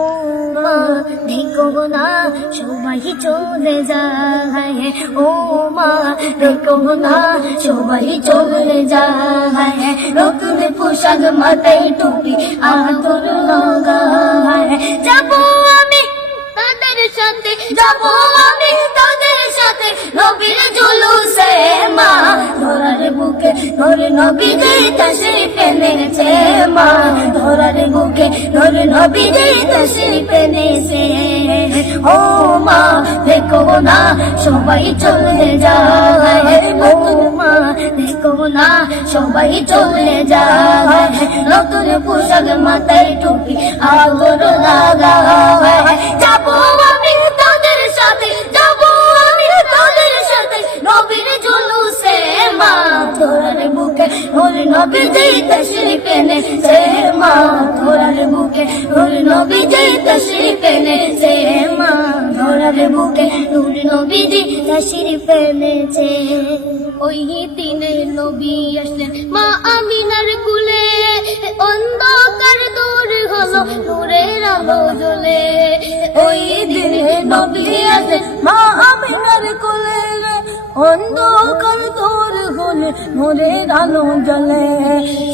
ও মা দেখো না সবাই চলে যায়, ও মা দেখো না সবাই চলে যায়, নতুন পোশাক মাথায় টুপি আতর লাগায়, যাবো আমি তাদের সাথে, যাবো আমি তাদের সাথে নবীর জুলুসে, মা ধরার বুকে ধরে নবীজি তাশরীফ এনেছে, মা ধরার বুকে ধরে নবীজি তাশরীফ এনেছে, ও মা দেখো না সবাই চলে যায়, ও মা দেখো না সবাই চলে যায়, নতুন পোশাক মাথায় টুপি আতর লাগায়, যাবো আমি তাদের সাথে, যাবো আমি তাদের সাথে নবীর জুলুসে, মা ধরার বুকে ধরে নবীজি তাশরীফ এনেছে, মা ধরার বুকে ধরে নবীজি তাশরীফ এনেছে, মা ধরার বুকে ধরে নবীজি তাশরীফ এনেছে। ওই দিনে নবী আসলেন মা আমিনার কুলে, অন্ধকার দূর হলো নূরের আলো জ্বলে, ওই দিনে নবী আসলেন মা আমিনার কুলে, অন্ধকার দূর হলে নূরের আলো জ্বলে,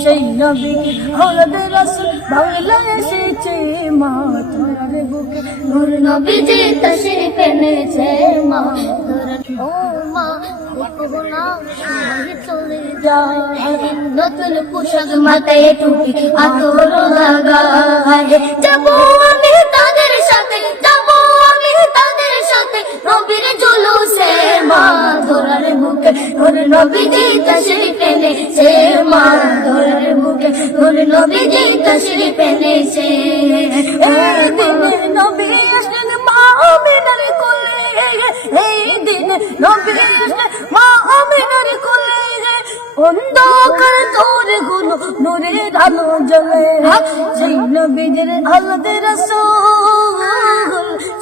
সেই নবী হলদে রাসূল বাংলায় এসেছে, মা ধরার বুকে নূর নবীজি তাশরীফ এনেছে, মা ধরার, ও মা দেখো না সবাই চলে যায়, নতুন পোশাক মাথায় টুপি আতর লাগায়, যাবো আমি তাদের সাথে, যাবো আমি তাদের সাথে নবীর জুলুসে, মা ধরার বুকে ধরে নবীজি তাশরীফ এনেছে, মা ধরার বুকে ধরে নবীজি তাশরীফ এনেছে, এই দিনে নবী আসলেন মা আমিনার কোলে, এই দিনে নবী আসলেন মা আমিনার কোলে, অন্ধকার দূর হলো নূরের আলো জ্বলে, সেই নবীজির আওলাদে রাসূল,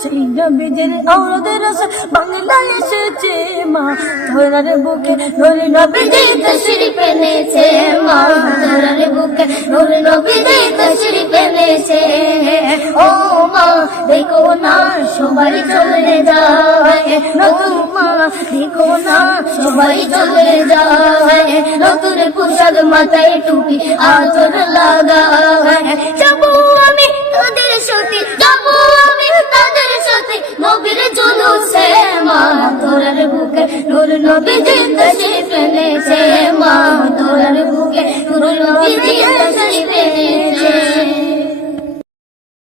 সেই নবীজির আওলাদে রাসূল বাংলায় এসেছে, মা ধরার বুকে ধরে নবীজি তাশরীফ এনেছে, মা ধরার বুকে ধরে নবীজি তাশরীফ এনেছে, ও মা দেখো না সবাই চলে যায়, নতুন মা দেখো না সবাই চলে যায়, নতুন পোশাক মাথায় টুপি আতর লাগায়, যাবো আমি